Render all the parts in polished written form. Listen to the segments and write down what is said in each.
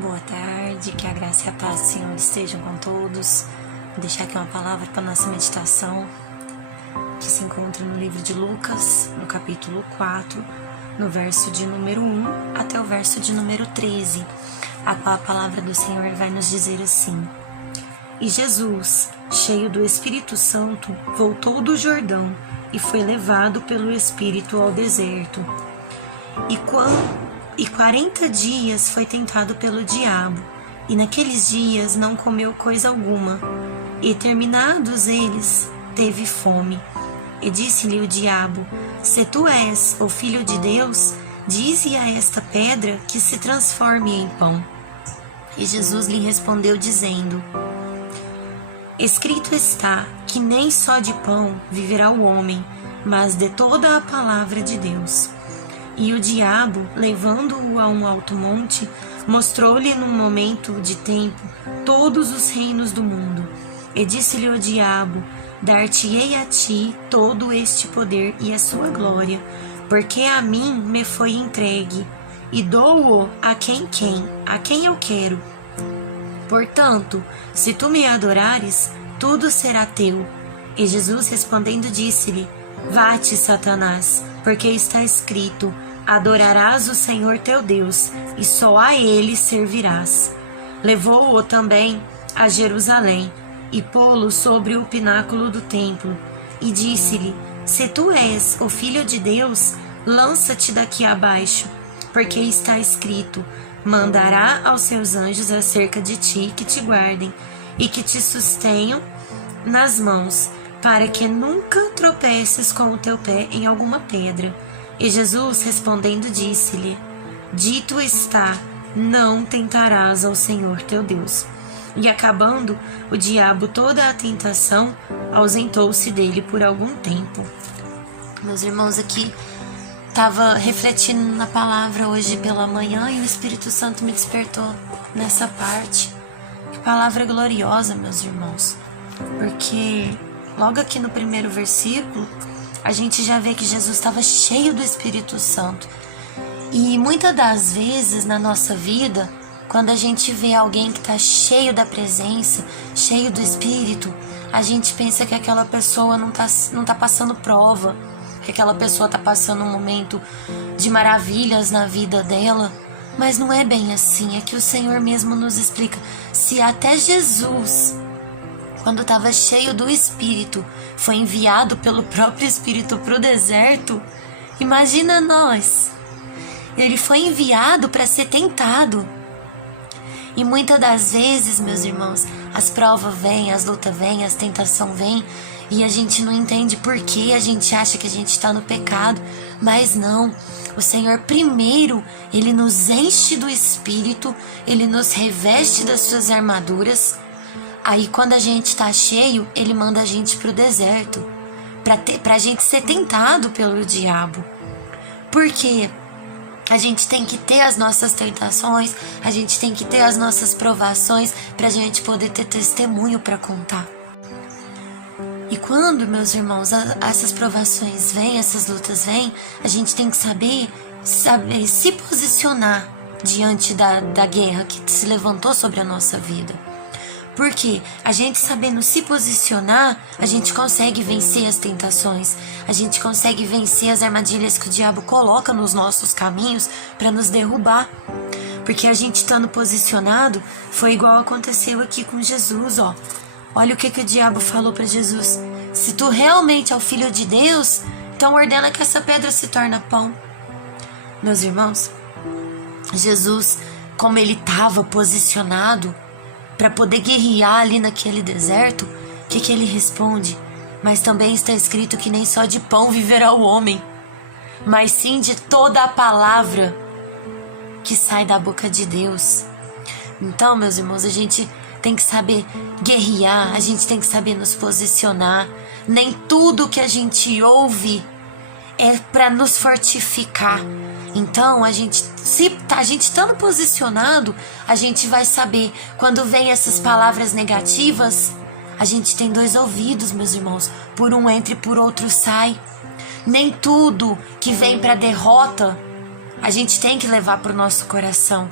Boa tarde, que a graça e a paz do Senhor estejam com todos. Vou deixar aqui uma palavra para nossa meditação, que se encontra no livro de Lucas, no capítulo 4, no verso de número 1 até o verso de número 13, a qual a palavra do Senhor vai nos dizer assim: E Jesus, cheio do Espírito Santo, voltou do Jordão e foi levado pelo Espírito ao deserto. E 40 dias foi tentado pelo diabo, e naqueles dias não comeu coisa alguma. E terminados eles, teve fome. E disse-lhe o diabo: Se tu és o Filho de Deus, dize a esta pedra que se transforme em pão. E Jesus lhe respondeu dizendo: Escrito está que nem só de pão viverá o homem, mas de toda a palavra de Deus. E o diabo, levando-o a um alto monte, mostrou-lhe num momento de tempo todos os reinos do mundo. E disse-lhe o diabo: Dar-te-ei a ti todo este poder e a sua glória, porque a mim me foi entregue, e dou-o a quem eu quero. Portanto, se tu me adorares, tudo será teu. E Jesus respondendo disse-lhe: Vá-te, Satanás, porque está escrito: Adorarás o Senhor teu Deus, e só a ele servirás. Levou-o também a Jerusalém, e pô-lo sobre o pináculo do templo, e disse-lhe: Se tu és o Filho de Deus, lança-te daqui abaixo, porque está escrito: Mandará aos seus anjos acerca de ti que te guardem, e que te sustenham nas mãos, para que nunca tropeces com o teu pé em alguma pedra. E Jesus respondendo disse-lhe: Dito está, não tentarás ao Senhor teu Deus. E acabando o diabo toda a tentação, ausentou-se dele por algum tempo. Meus irmãos, aqui estava refletindo na palavra hoje pela manhã e o Espírito Santo me despertou nessa parte. Que palavra gloriosa, meus irmãos, porque logo aqui no primeiro versículo a gente já vê que Jesus estava cheio do Espírito Santo. E muitas das vezes na nossa vida, quando a gente vê alguém que está cheio da presença, cheio do Espírito, a gente pensa que aquela pessoa não tá passando prova, que aquela pessoa está passando um momento de maravilhas na vida dela. Mas não é bem assim. É que o Senhor mesmo nos explica: se até Jesus, quando estava cheio do Espírito, foi enviado pelo próprio Espírito para o deserto, imagina nós. Ele foi enviado para ser tentado. E muitas das vezes, meus irmãos, as provas vêm, as lutas vêm, as tentações vêm, e a gente não entende por que a gente acha que a gente está no pecado. Mas não, o Senhor primeiro, Ele nos enche do Espírito, Ele nos reveste das suas armaduras. Aí quando a gente está cheio, Ele manda a gente para o deserto, para a gente ser tentado pelo diabo. Porque a gente tem que ter as nossas tentações, a gente tem que ter as nossas provações, para a gente poder ter testemunho para contar. E quando, meus irmãos, essas provações vêm, essas lutas vêm, a gente tem que saber se posicionar diante da guerra que se levantou sobre a nossa vida. Porque a gente sabendo se posicionar, a gente consegue vencer as tentações, a gente consegue vencer as armadilhas que o diabo coloca nos nossos caminhos para nos derrubar. Porque a gente estando posicionado, foi igual aconteceu aqui com Jesus, ó. Olha o que o diabo falou para Jesus: Se tu realmente é o Filho de Deus, então ordena que essa pedra se torne pão. Meus irmãos, Jesus, como ele estava posicionado para poder guerrear ali naquele deserto, o que ele responde? Mas também está escrito que nem só de pão viverá o homem, mas sim de toda a palavra que sai da boca de Deus. Então, meus irmãos, a gente tem que saber guerrear, a gente tem que saber nos posicionar. Nem tudo que a gente ouve é para nos fortificar. Então, a gente estando posicionado, a gente vai saber quando vem essas palavras negativas. A gente tem dois ouvidos, meus irmãos, por um entra e por outro sai. Nem tudo que vem para derrota a gente tem que levar para o nosso coração.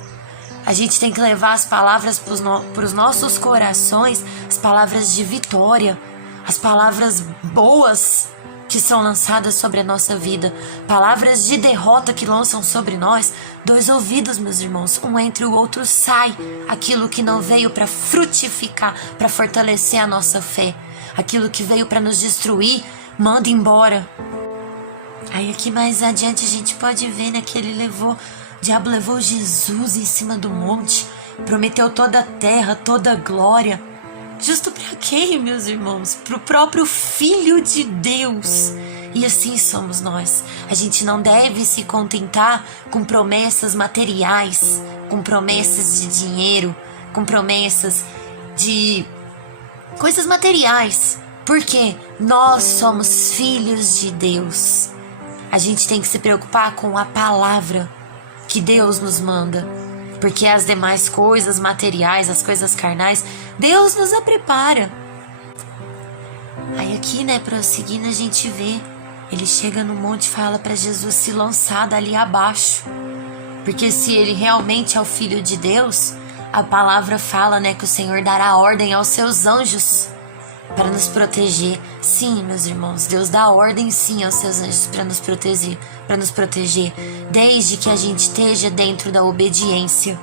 A gente tem que levar as palavras para os nossos corações, as palavras de vitória, as palavras boas que são lançadas sobre a nossa vida, palavras de derrota que lançam sobre nós. 2 ouvidos, meus irmãos, um entre o outro sai aquilo que não veio para frutificar, para fortalecer a nossa fé, aquilo que veio para nos destruir, manda embora. Aí aqui mais adiante a gente pode ver, né, que o diabo levou Jesus em cima do monte, prometeu toda a terra, toda a glória. Justo para quem, meus irmãos? Para o próprio Filho de Deus. E assim somos nós. A gente não deve se contentar com promessas materiais, com promessas de dinheiro, com promessas de coisas materiais. Porque nós somos filhos de Deus. A gente tem que se preocupar com a palavra que Deus nos manda. Porque as demais coisas materiais, as coisas carnais, Deus nos a prepara. Aí aqui, né, prosseguindo, a gente vê, ele chega no monte e fala para Jesus se lançar dali abaixo. Porque se ele realmente é o Filho de Deus, a palavra fala, né, que o Senhor dará ordem aos seus anjos para nos proteger. Sim, meus irmãos, Deus dá ordem sim aos seus anjos para nos proteger, desde que a gente esteja dentro da obediência.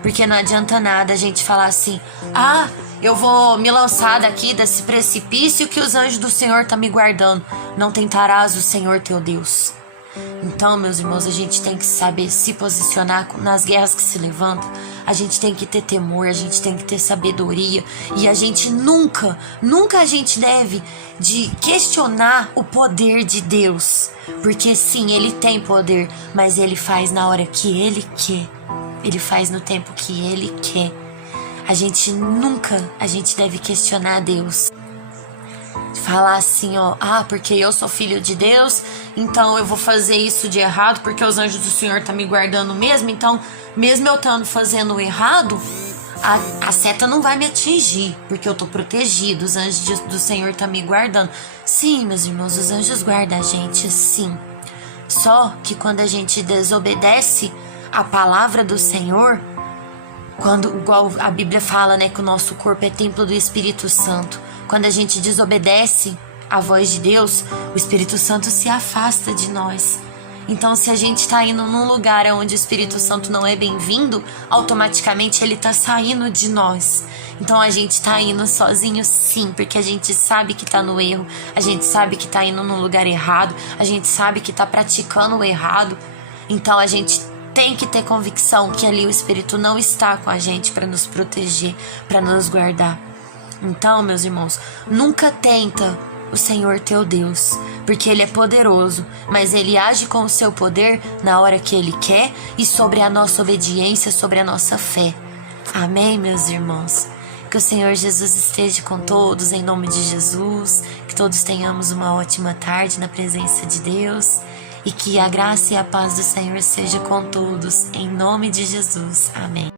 Porque não adianta nada a gente falar assim: ah, eu vou me lançar daqui desse precipício que os anjos do Senhor estão me guardando. Não tentarás o Senhor teu Deus. Então, meus irmãos, a gente tem que saber se posicionar nas guerras que se levantam. A gente tem que ter temor, a gente tem que ter sabedoria. E a gente nunca a gente deve de questionar o poder de Deus. Porque sim, Ele tem poder, mas Ele faz na hora que Ele quer. Ele faz no tempo que Ele quer. A gente deve questionar Deus. Falar assim, ó, porque eu sou filho de Deus, então eu vou fazer isso de errado porque os anjos do Senhor estão me guardando mesmo, então mesmo eu estando fazendo errado, a seta não vai me atingir, porque eu tô protegido, os anjos do Senhor estão me guardando. Sim, meus irmãos, os anjos guardam a gente, sim. Só que quando a gente desobedece a palavra do Senhor, igual a Bíblia fala, né, que o nosso corpo é templo do Espírito Santo. Quando a gente desobedece a voz de Deus, o Espírito Santo se afasta de nós. Então, se a gente está indo num lugar onde o Espírito Santo não é bem-vindo, automaticamente ele está saindo de nós. Então, a gente está indo sozinho sim, porque a gente sabe que está no erro, a gente sabe que está indo num lugar errado, a gente sabe que está praticando o errado. Então, a gente tem que ter convicção que ali o Espírito não está com a gente para nos proteger, para nos guardar. Então, meus irmãos, nunca tenta o Senhor teu Deus, porque Ele é poderoso, mas Ele age com o seu poder na hora que Ele quer e sobre a nossa obediência, sobre a nossa fé. Amém, meus irmãos? Que o Senhor Jesus esteja com todos, em nome de Jesus, que todos tenhamos uma ótima tarde na presença de Deus e que a graça e a paz do Senhor seja com todos, em nome de Jesus. Amém.